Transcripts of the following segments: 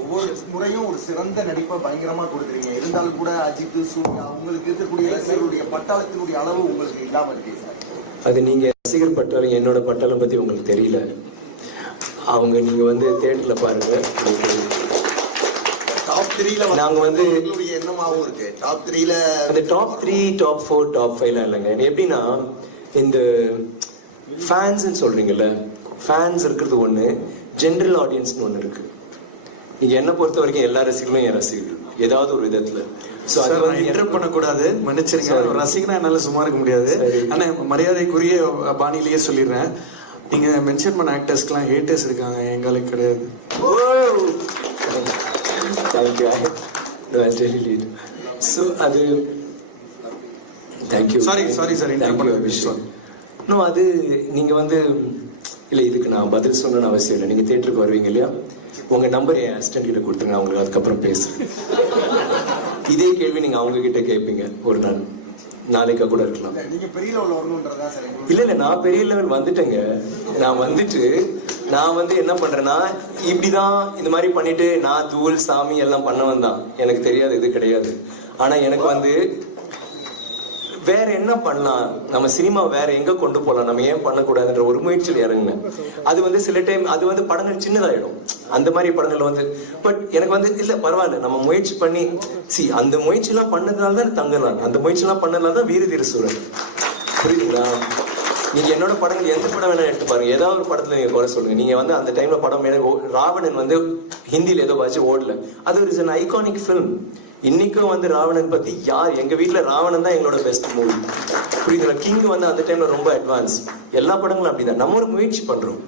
ஒவ்வொரு முறையும் ஒரு சிறந்த நடிப்பை பயங்கரமா கொடுக்குறீங்க. இருந்தாலும் கூட அஜித், சூர்யா உங்களுக்கு இருக்கக்கூடிய ரசிகர்களுடைய பட்டாளத்தினுடைய அளவு உங்களுக்கு இல்லாம இருக்கு சார். அது நீங்க ரசிகர் பட்டாளம், என்னோட பட்டாளம் பத்தி உங்களுக்கு தெரியல. அவங்க நீங்க வந்து தியேட்டர்ல பாருங்க. டாப் 3ல நாங்க வந்து என்னமாவும் இருக்கு. டாப் 3ல அந்த டாப் 3, டாப் 4, டாப் 5 இல்லைங்க. எப்படின்னா இந்த ஃபேன்ஸ் சொல்றீங்கல்ல, ஃபேன்ஸ் இருக்கிறது ஒண்ணு, ஜெனரல் ஆடியன்ஸ்னு ஒண்ணு இருக்கு. நீங்க என்ன பொறுத்த வரைக்கும் எல்லா ரசிகர்களும் என் ரசிகர்கள் ஏதாவது ஒரு விதத்துல. சோ அது வந்து இன்டர் பண்ணக்கூடாது, மன்னிச்சிருங்க. ரசிகனா என்னால சும்மா இருக்க முடியாது. ஆனா மரியாதைக்குரிய பாணியிலேயே சொல்லிடுறேன், நீங்க மென்ஷன் பண்ண ஆக்டர்ஸ்க்குலாம் ஹேட்டர்ஸ் இருக்காங்க, எங்களுக்கு கிடையாது. So அது தேங்க்யூ. நோ அது நீங்க வந்து இல்ல, இதுக்கு நான் பதில் சொல்லணும்னு அவசியம் இல்லை. நீங்க தியேட்டருக்கு வருவீங்க இல்லையா, உங்க நம்பர் என் அசிஸ்டன்ட் கிட்ட கொடுத்துருங்க, அவங்களுக்கு அதுக்கப்புறம் பேசுறேன். இதே கேள்வி நீங்க அவங்க கிட்ட கேட்பீங்க ஒரு நாள், நாளைக்கா கூட இருக்கலாம். இல்ல நான் பெரிய லெவல் வந்துட்டேங்க. நான் வந்துட்டு நான் வந்து என்ன பண்றேன்னா, இப்படிதான் இந்த மாதிரி பண்ணிட்டு நான் தூள் சாமி எல்லாம் பண்ணவன் தான். எனக்கு தெரியாது, இது கிடையாது. ஆனா எனக்கு வந்து வேற என்ன பண்ணலாம், நம்ம சினிமா வேற எங்க கொண்டு போகலாம், நம்ம ஏன் பண்ணக்கூடாதுன்ற ஒரு முயற்சியில் இறங்குனேன். அது வந்து சில டைம் அது வந்து படங்கள் சின்னதாயிடும், அந்த மாதிரி படங்கள் வந்து. பட் எனக்கு வந்து இல்ல பரவாயில்ல, நம்ம முயற்சி பண்ணி அந்த முயற்சி எல்லாம் பண்ணதுனால தான் தங்கலாம், அந்த முயற்சி எல்லாம் பண்ணதுனால தான் வீர தீர சூரன். புரியுதுங்களா? நீங்க என்னோட படங்கள் எந்த படம் வேணா எடுத்து பாருங்க, ஏதாவது ஒரு படத்துல நீங்க குறை சொல்லுங்க. நீங்க வந்து அந்த டைம்ல படம் ராவணன் வந்து ஹிந்தியில ஏதோ வச்சு ஓடல, அது ஒரு ஐகானிக் ஃபிலிம். இன்னைக்கும் வந்து ராவணன் பத்தி யார், எங்க வீட்டுல ராவணன் தான் எங்களோட பெஸ்ட் மூவி. புரியுதுல? கிங் வந்து அந்த டைம்ல ரொம்ப அட்வான்ஸ். எல்லா படங்களும் அப்படிதான். நம்ம ஒரு முயற்சி பண்றோம்.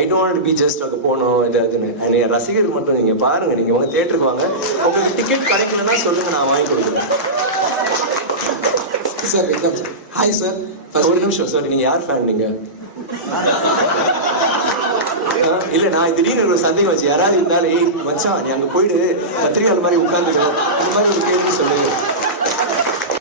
ஐ டோன்ட் பி ஜஸ்ட் அங்க போனோம் இதுன்னு. ரசிகர்கள் மட்டும் நீங்க பாருங்க, நீங்க உங்க தியேட்டருக்கு வாங்க. உங்களுக்கு டிக்கெட் கிடைக்கலன்னா சொல்லுங்க, நான் வாங்கி கொடுக்குறேன். Sir hi sir. ஒரு நிமிஷம் சார், நீங்க யார் ஃபேன்? நீங்க இல்ல, நான் திடீர்னு ஒரு சந்தேகம் வச்சு, யாராவது இருந்தாலும் ஏய் மச்சான் நீ அங்க போயிடு, பத்திரிகையாளர் மாதிரி உட்கார்ந்துக்கோ, இந்த மாதிரி ஒரு கேள்வி சொல்லுங்க.